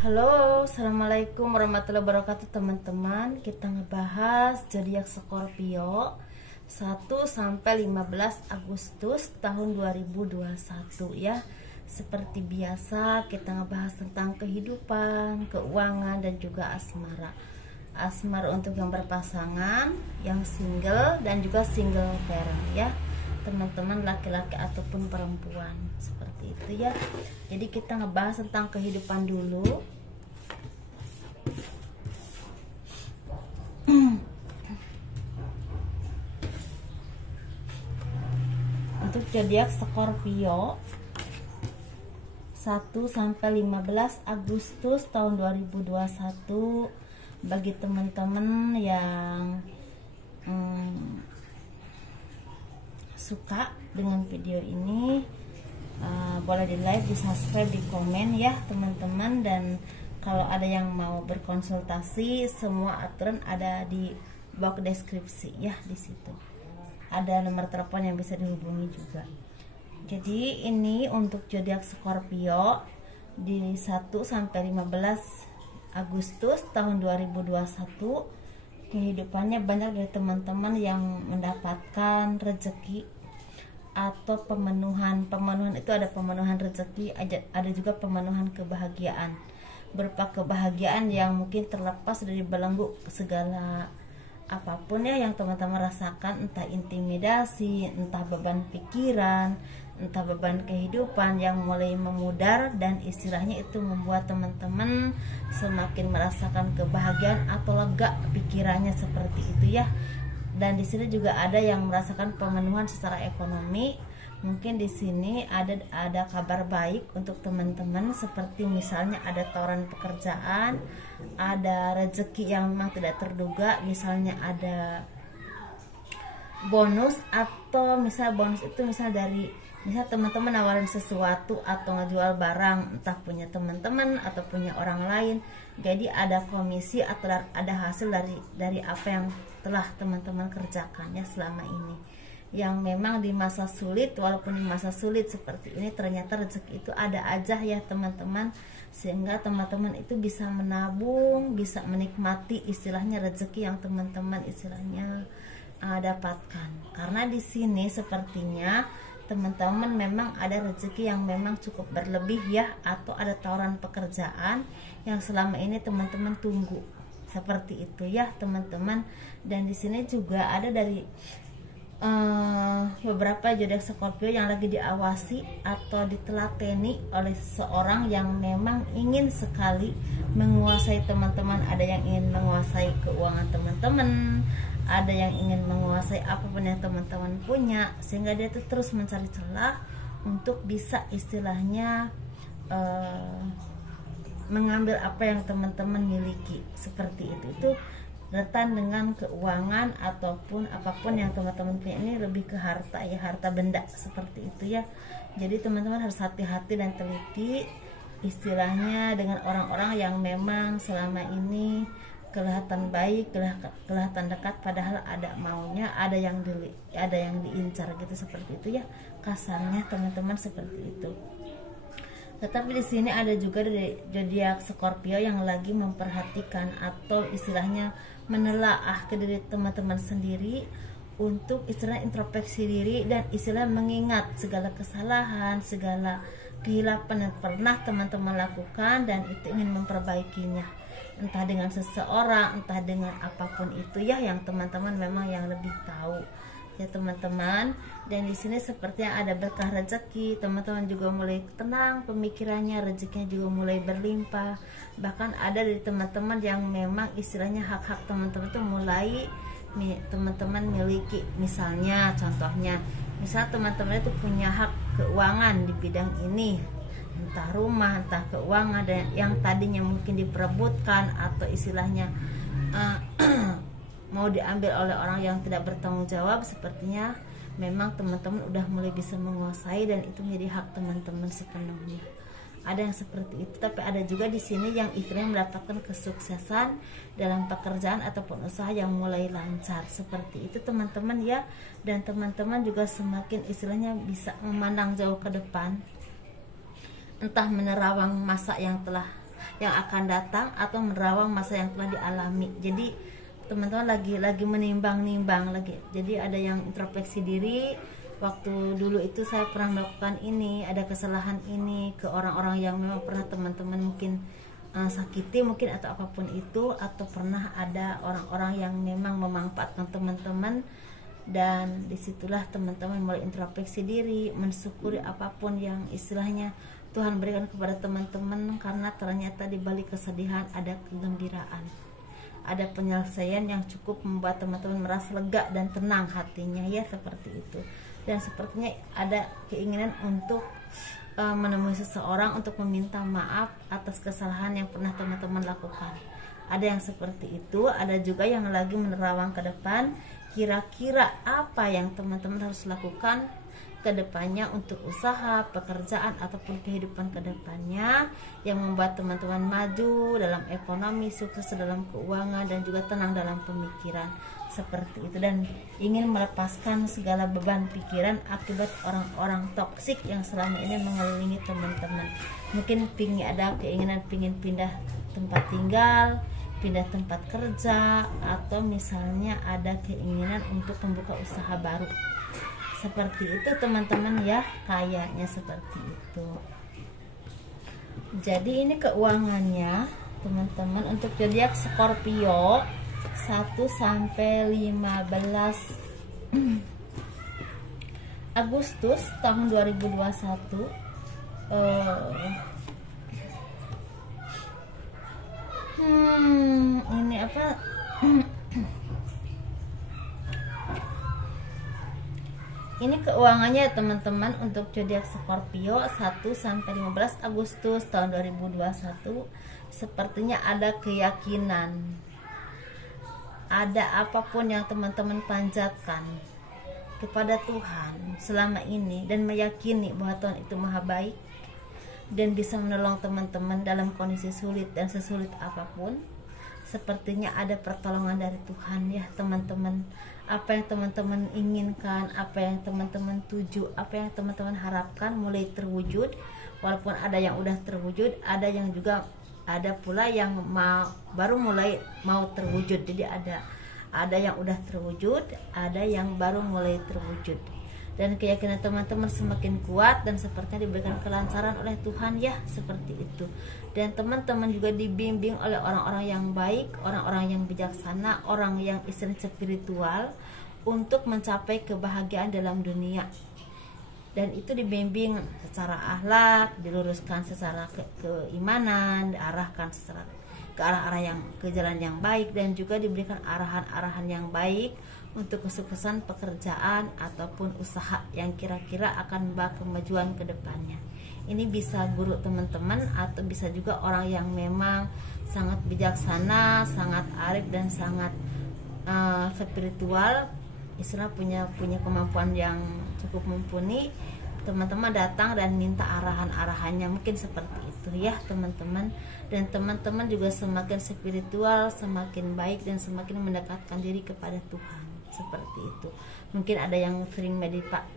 Halo, assalamualaikum warahmatullahi wabarakatuh teman-teman. Kita ngebahas zodiak Scorpio 1 sampai 15 Agustus tahun 2021 ya. Seperti biasa kita ngebahas tentang kehidupan, keuangan dan juga asmara. Asmara untuk yang berpasangan, yang single dan juga single parent ya. Teman-teman laki-laki ataupun perempuan seperti itu ya. Jadi kita ngebahas tentang kehidupan dulu. Untuk zodiak Scorpio 1 sampai 15 Agustus tahun 2021, bagi teman-teman yang suka dengan video ini, boleh di like, di subscribe, di komen ya teman-teman. Dan kalau ada yang mau berkonsultasi, semua aturan ada di box deskripsi ya. Di situ ada nomor telepon yang bisa dihubungi juga. Jadi ini untuk zodiak Scorpio di 1 sampai 15 Agustus tahun 2021. Kehidupannya banyak dari teman-teman yang mendapatkan rezeki atau pemenuhan itu ada pemenuhan rezeki, ada juga pemenuhan kebahagiaan, berupa kebahagiaan yang mungkin terlepas dari belenggu segala apapun ya yang teman-teman rasakan, entah intimidasi, entah beban pikiran, entah beban kehidupan yang mulai memudar, dan istilahnya itu membuat teman-teman semakin merasakan kebahagiaan atau lega pikirannya seperti itu ya. Dan di sini juga ada yang merasakan pemenuhan secara ekonomi. Mungkin di sini ada kabar baik untuk teman-teman, seperti misalnya ada tawaran pekerjaan, ada rezeki yang memang tidak terduga, misalnya ada bonus, atau misal bonus itu misal dari teman-teman nawarin sesuatu atau ngejual barang, entah punya teman-teman atau punya orang lain. Jadi ada komisi atau ada hasil dari apa yang telah teman-teman kerjakan ya selama ini. Yang memang di masa sulit, walaupun di masa sulit seperti ini, ternyata rezeki itu ada aja ya teman-teman, sehingga teman-teman itu bisa menabung, bisa menikmati istilahnya rezeki yang teman-teman istilahnya dapatkan. Karena di sini sepertinya teman-teman memang ada rezeki yang memang cukup berlebih ya, atau ada tawaran pekerjaan yang selama ini teman-teman tunggu, seperti itu ya teman-teman. Dan di sini juga ada dari beberapa zodiak Scorpio yang lagi diawasi atau ditelateni oleh seseorang yang memang ingin sekali menguasai teman-teman. Ada yang ingin menguasai keuangan teman-teman, ada yang ingin menguasai apapun yang teman-teman punya, sehingga dia tuh terus mencari celah untuk bisa istilahnya mengambil apa yang teman-teman miliki, seperti itu rentan dengan keuangan ataupun apapun yang teman-teman punya. Ini lebih ke harta ya, harta benda seperti itu ya. Jadi teman-teman harus hati-hati dan teliti istilahnya dengan orang-orang yang memang selama ini kelihatan baik, kelihatan dekat, padahal ada maunya, ada yang diincar gitu, seperti itu ya kasarnya teman-teman, seperti itu. Tetapi di sini ada juga dari zodiak Scorpio yang lagi memperhatikan atau istilahnya menelaah ke diri teman-teman sendiri, untuk istilah introspeksi diri dan istilah mengingat segala kesalahan, segala kehilapan yang pernah teman-teman lakukan, dan itu ingin memperbaikinya, entah dengan seseorang, entah dengan apapun itu ya, yang teman-teman memang yang lebih tahu ya teman-teman. Dan di sini sepertinya ada berkah rezeki, teman-teman juga mulai tenang pemikirannya, rezekinya juga mulai berlimpah. Bahkan ada dari teman-teman yang memang istilahnya hak-hak teman-teman itu mulai teman-teman miliki. Misalnya contohnya, misal teman-teman itu punya hak keuangan di bidang ini, entah rumah, entah keuangan, dan yang tadinya mungkin diperebutkan atau istilahnya mau diambil oleh orang yang tidak bertanggung jawab, sepertinya memang teman-teman udah mulai bisa menguasai, dan itu menjadi hak teman-teman sepenuhnya. Ada yang seperti itu, tapi ada juga di sini yang istilahnya mendapatkan kesuksesan dalam pekerjaan ataupun usaha yang mulai lancar, seperti itu teman-teman ya. Dan teman-teman juga semakin istilahnya bisa memandang jauh ke depan, entah menerawang masa yang telah yang akan datang atau menerawang masa yang telah dialami. Jadi teman-teman lagi menimbang-nimbang lagi. Jadi ada yang introspeksi diri, waktu dulu itu saya pernah melakukan ini, ada kesalahan ini ke orang-orang yang memang pernah teman-teman mungkin sakiti mungkin atau apapun itu, atau pernah ada orang-orang yang memang memanfaatkan teman-teman, dan disitulah teman-teman mulai introspeksi diri, mensyukuri apapun yang istilahnya Tuhan berikan kepada teman-teman, karena ternyata di balik kesedihan ada kegembiraan, ada penyelesaian yang cukup membuat teman-teman merasa lega dan tenang hatinya, ya seperti itu. Dan sepertinya ada keinginan untuk menemui seseorang untuk meminta maaf atas kesalahan yang pernah teman-teman lakukan. Ada yang seperti itu, ada juga yang lagi menerawang ke depan, kira-kira apa yang teman-teman harus lakukan ke depannya untuk usaha, pekerjaan ataupun kehidupan ke depannya yang membuat teman-teman maju dalam ekonomi, sukses dalam keuangan, dan juga tenang dalam pemikiran seperti itu, dan ingin melepaskan segala beban pikiran akibat orang-orang toksik yang selama ini mengelilingi teman-teman. Mungkin ada keinginan pingin pindah tempat tinggal, pindah tempat kerja, atau misalnya ada keinginan untuk membuka usaha baru. Seperti itu teman-teman ya, kayaknya seperti itu. Jadi ini keuangannya teman-teman untuk zodiak Scorpio 1 sampai 15 Agustus tahun 2021. Ini apa? Ini keuangannya teman-teman untuk zodiak Scorpio 1 sampai 15 Agustus tahun 2021. Sepertinya ada keyakinan, ada apapun yang teman-teman panjatkan kepada Tuhan selama ini, dan meyakini bahwa Tuhan itu maha baik dan bisa menolong teman-teman dalam kondisi sulit dan sesulit apapun. Sepertinya ada pertolongan dari Tuhan ya teman-teman. Apa yang teman-teman inginkan, apa yang teman-teman tuju, apa yang teman-teman harapkan mulai terwujud. Walaupun ada yang udah terwujud, ada yang juga ada pula yang baru mulai mau terwujud. Jadi ada yang udah terwujud, ada yang baru mulai terwujud. Dan keyakinan teman-teman semakin kuat dan sepertinya diberikan kelancaran oleh Tuhan ya, seperti itu. Dan teman-teman juga dibimbing oleh orang-orang yang baik, orang-orang yang bijaksana, orang yang istilahnya spiritual, untuk mencapai kebahagiaan dalam dunia. Dan itu dibimbing secara akhlak, diluruskan secara keimanan, diarahkan secara ke arah-arah yang ke jalan yang baik, dan juga diberikan arahan-arahan yang baik untuk kesuksesan pekerjaan ataupun usaha yang kira-kira akan membawa kemajuan ke depannya. Ini bisa guru teman-teman, atau bisa juga orang yang memang sangat bijaksana, sangat arif, dan sangat spiritual, istilah punya kemampuan yang cukup mumpuni. Teman-teman datang dan minta arahan-arahannya, mungkin seperti itu ya teman-teman. Dan teman-teman juga semakin spiritual, semakin baik, dan semakin mendekatkan diri kepada Tuhan, seperti itu. Mungkin ada yang sering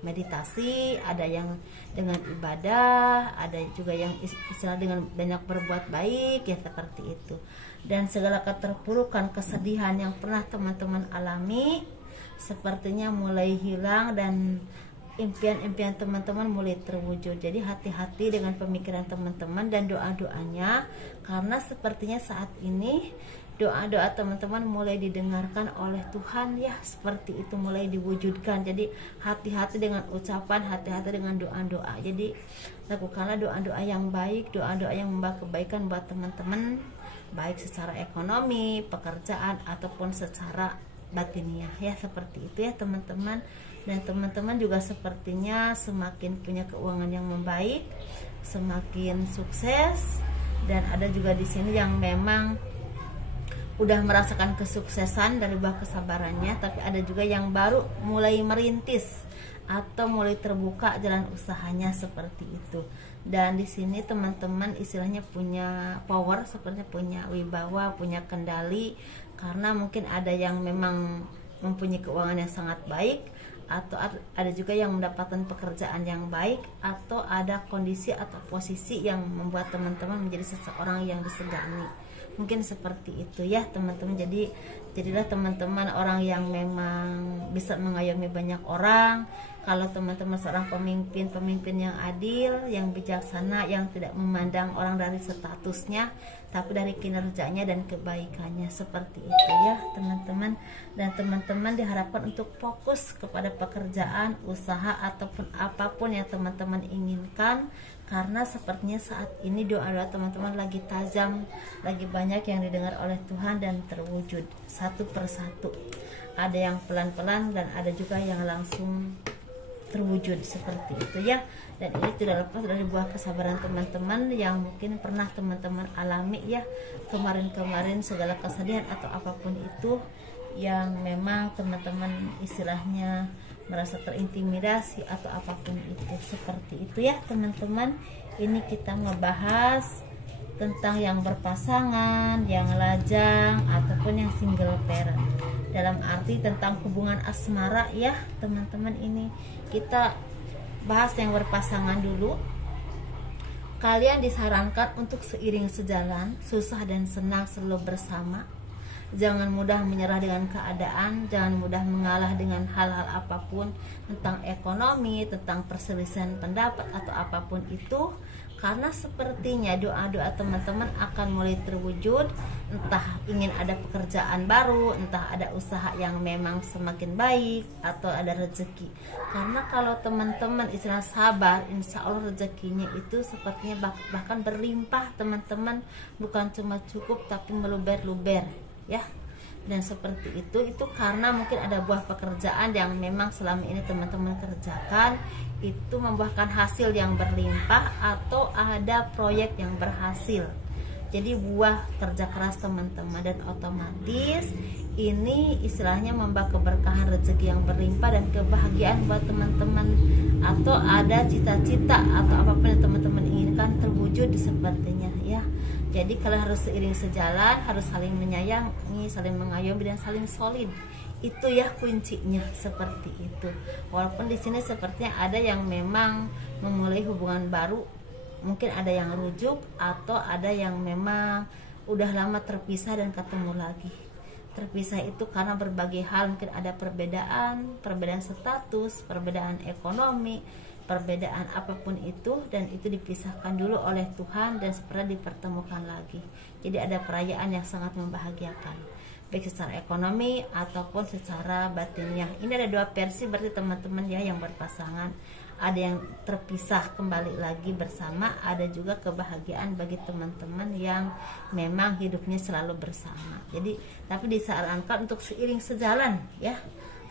meditasi, ada yang dengan ibadah, ada juga yang istilah dengan banyak berbuat baik ya, seperti itu. Dan segala keterpurukan, kesedihan yang pernah teman-teman alami sepertinya mulai hilang, dan impian-impian teman-teman mulai terwujud. Jadi hati-hati dengan pemikiran teman-teman dan doa-doanya, karena sepertinya saat ini doa-doa teman-teman mulai didengarkan oleh Tuhan ya, seperti itu, mulai diwujudkan. Jadi hati-hati dengan ucapan, hati-hati dengan doa-doa. Jadi lakukanlah doa-doa yang baik, doa-doa yang membawa kebaikan buat teman-teman, baik secara ekonomi, pekerjaan, ataupun secara batiniah ya, seperti itu ya teman-teman. Dan teman-teman juga sepertinya semakin punya keuangan yang membaik, semakin sukses. Dan ada juga di sini yang memang udah merasakan kesuksesan dari buah kesabarannya, tapi ada juga yang baru mulai merintis atau mulai terbuka jalan usahanya, seperti itu. Dan di sini teman-teman istilahnya punya power, sepertinya punya wibawa, punya kendali, karena mungkin ada yang memang mempunyai keuangan yang sangat baik, atau ada juga yang mendapatkan pekerjaan yang baik, atau ada kondisi atau posisi yang membuat teman-teman menjadi seseorang yang disegani. Mungkin seperti itu ya teman-teman. Jadilah teman-teman orang yang memang bisa mengayomi banyak orang. Kalau teman-teman seorang pemimpin yang adil, yang bijaksana, yang tidak memandang orang dari statusnya, tapi dari kinerjanya dan kebaikannya, seperti itu ya teman-teman. Dan teman-teman diharapkan untuk fokus kepada pekerjaan, usaha, ataupun apapun yang teman-teman inginkan, karena sepertinya saat ini doa-doa teman-teman lagi tajam, lagi banyak yang didengar oleh Tuhan dan terwujud satu persatu. Ada yang pelan-pelan dan ada juga yang langsung terwujud, seperti itu ya. Dan ini tidak lepas dari buah kesabaran teman-teman yang mungkin pernah teman-teman alami ya kemarin-kemarin, segala kesedihan atau apapun itu yang memang teman-teman istilahnya merasa terintimidasi atau apapun itu, seperti itu ya teman-teman. Ini kita ngebahas tentang yang berpasangan, yang lajang, ataupun yang single parent, dalam arti tentang hubungan asmara ya teman-teman. Ini kita bahas yang berpasangan dulu. Kalian disarankan untuk seiring sejalan, susah dan senang selalu bersama. Jangan mudah menyerah dengan keadaan, jangan mudah mengalah dengan hal-hal apapun, tentang ekonomi, tentang perselisihan pendapat atau apapun itu. Karena sepertinya doa-doa teman-teman akan mulai terwujud. Entah ingin ada pekerjaan baru, entah ada usaha yang memang semakin baik, atau ada rezeki. Karena kalau teman-teman istilah sabar, insya Allah rezekinya itu sepertinya bahkan berlimpah teman-teman. Bukan cuma cukup tapi meluber-luber ya. Dan seperti itu karena mungkin ada buah pekerjaan yang memang selama ini teman-teman kerjakan, itu membuahkan hasil yang berlimpah, atau ada proyek yang berhasil. Jadi buah kerja keras teman-teman, dan otomatis ini istilahnya membawa keberkahan, rezeki yang berlimpah dan kebahagiaan buat teman-teman. Atau ada cita-cita atau apapun yang teman-teman inginkan terwujud sepertinya ya. Jadi kalian harus seiring sejalan, harus saling menyayangi, saling mengayomi, dan saling solid. Itu ya kuncinya, seperti itu. Walaupun di sini sepertinya ada yang memang memulai hubungan baru, mungkin ada yang rujuk, atau ada yang memang udah lama terpisah dan ketemu lagi. Terpisah itu karena berbagai hal, mungkin ada perbedaan status, perbedaan ekonomi, perbedaan apapun itu, dan itu dipisahkan dulu oleh Tuhan dan segera dipertemukan lagi. Jadi ada perayaan yang sangat membahagiakan, baik secara ekonomi ataupun secara batinnya. Ini ada dua versi berarti teman-teman ya yang berpasangan. Ada yang terpisah kembali lagi bersama, ada juga kebahagiaan bagi teman-teman yang memang hidupnya selalu bersama. Jadi tapi disarankan untuk seiring sejalan ya,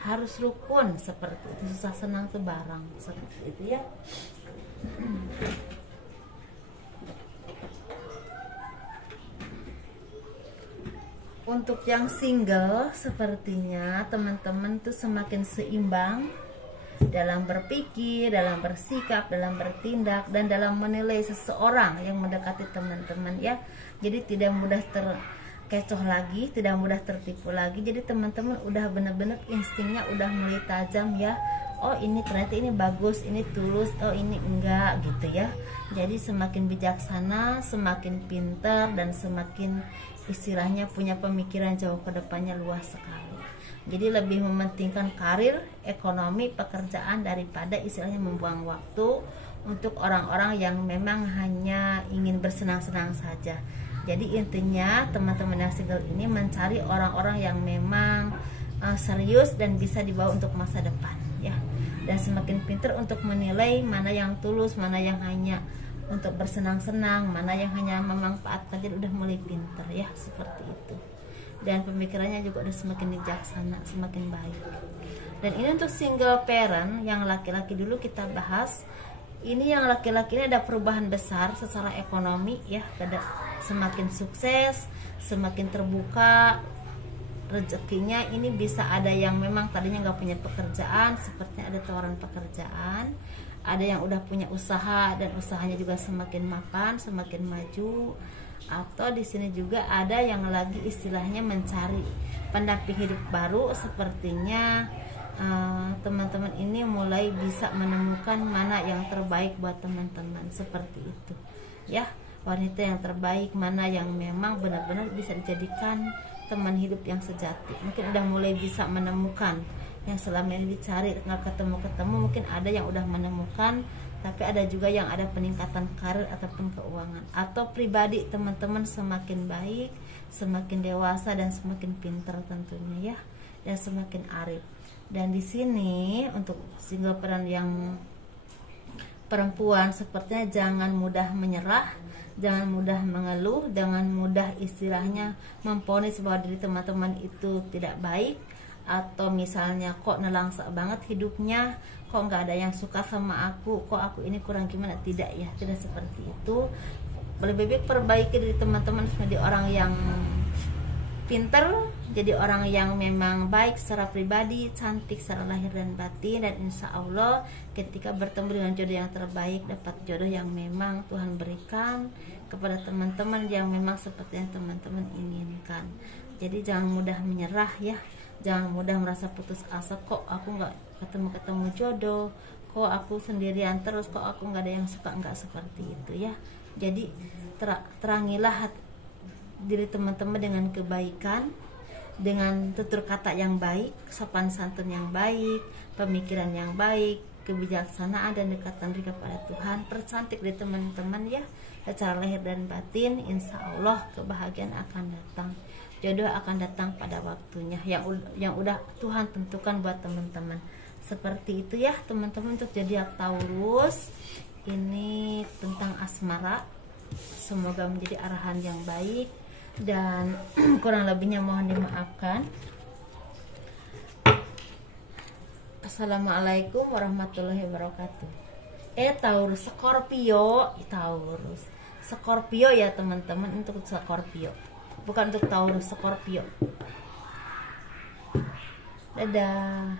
harus rukun, seperti itu. Susah senang tuh barang, seperti itu ya. Untuk yang single, sepertinya teman-teman tuh semakin seimbang dalam berpikir, dalam bersikap, dalam bertindak, dan dalam menilai seseorang yang mendekati teman-teman ya. Jadi tidak mudah terkecoh lagi, tidak mudah tertipu lagi. Jadi teman-teman udah bener-bener instingnya udah mulai tajam ya. Oh ini ternyata ini bagus, ini tulus, oh ini enggak gitu ya. Jadi semakin bijaksana, semakin pintar, dan semakin istilahnya punya pemikiran jauh ke depannya, luas sekali. Jadi lebih mementingkan karir, ekonomi, pekerjaan daripada istilahnya membuang waktu untuk orang-orang yang memang hanya ingin bersenang-senang saja. Jadi intinya teman-teman yang single ini mencari orang-orang yang memang serius dan bisa dibawa untuk masa depan ya. Dan semakin pintar untuk menilai mana yang tulus, mana yang hanya untuk bersenang-senang, mana yang hanya memanfaatkan. Jadi udah mulai pintar ya, seperti itu. Dan pemikirannya juga udah semakin bijaksana, semakin baik. Dan ini untuk single parent yang laki-laki dulu kita bahas. Ini yang laki-laki ini ada perubahan besar secara ekonomi ya, ada semakin sukses, semakin terbuka rezekinya. Ini bisa ada yang memang tadinya nggak punya pekerjaan, sepertinya ada tawaran pekerjaan. Ada yang udah punya usaha dan usahanya juga semakin mapan, semakin maju. Atau di sini juga ada yang lagi istilahnya mencari pendamping hidup baru, sepertinya teman-teman ini mulai bisa menemukan mana yang terbaik buat teman-teman, seperti itu ya. Wanita yang terbaik, mana yang memang benar-benar bisa dijadikan teman hidup yang sejati. Mungkin udah mulai bisa menemukan yang selama ini dicari, nggak ketemu-ketemu. Mungkin ada yang udah menemukan, tapi ada juga yang ada peningkatan karir ataupun keuangan atau pribadi teman-teman semakin baik, semakin dewasa dan semakin pintar tentunya ya, dan semakin arif. Dan di sini untuk single parent yang perempuan sepertinya jangan mudah menyerah, jangan mudah mengeluh, jangan mudah istilahnya memvonis bahwa diri teman-teman itu tidak baik, atau misalnya kok nelangsa banget hidupnya, kok nggak ada yang suka sama aku, kok aku ini kurang gimana. Tidak ya, tidak seperti itu. Lebih baik perbaiki diri teman-teman menjadi orang yang pinter, jadi orang yang memang baik secara pribadi, cantik secara lahir dan batin, dan insya Allah ketika bertemu dengan jodoh yang terbaik, dapat jodoh yang memang Tuhan berikan kepada teman-teman yang memang seperti yang teman-teman inginkan. Jadi jangan mudah menyerah ya, jangan mudah merasa putus asa, kok aku nggak ketemu jodoh, kok aku sendirian terus, kok aku nggak ada yang suka. Nggak seperti itu ya. Jadi terangilah diri teman-teman dengan kebaikan, dengan tutur kata yang baik, sopan santun yang baik, pemikiran yang baik, kebijaksanaan dan dekatan diri kepada Tuhan. Percantik di teman-teman ya, secara lahir dan batin. Insya Allah kebahagiaan akan datang, jodoh akan datang pada waktunya yang udah Tuhan tentukan buat teman-teman. Seperti itu ya teman-teman untuk zodiak Taurus. Ini tentang asmara, semoga menjadi arahan yang baik, dan kurang lebihnya mohon dimaafkan. Assalamualaikum warahmatullahi wabarakatuh. Taurus, Scorpio ya teman-teman, untuk Scorpio, bukan untuk Taurus, Scorpio. Dadah.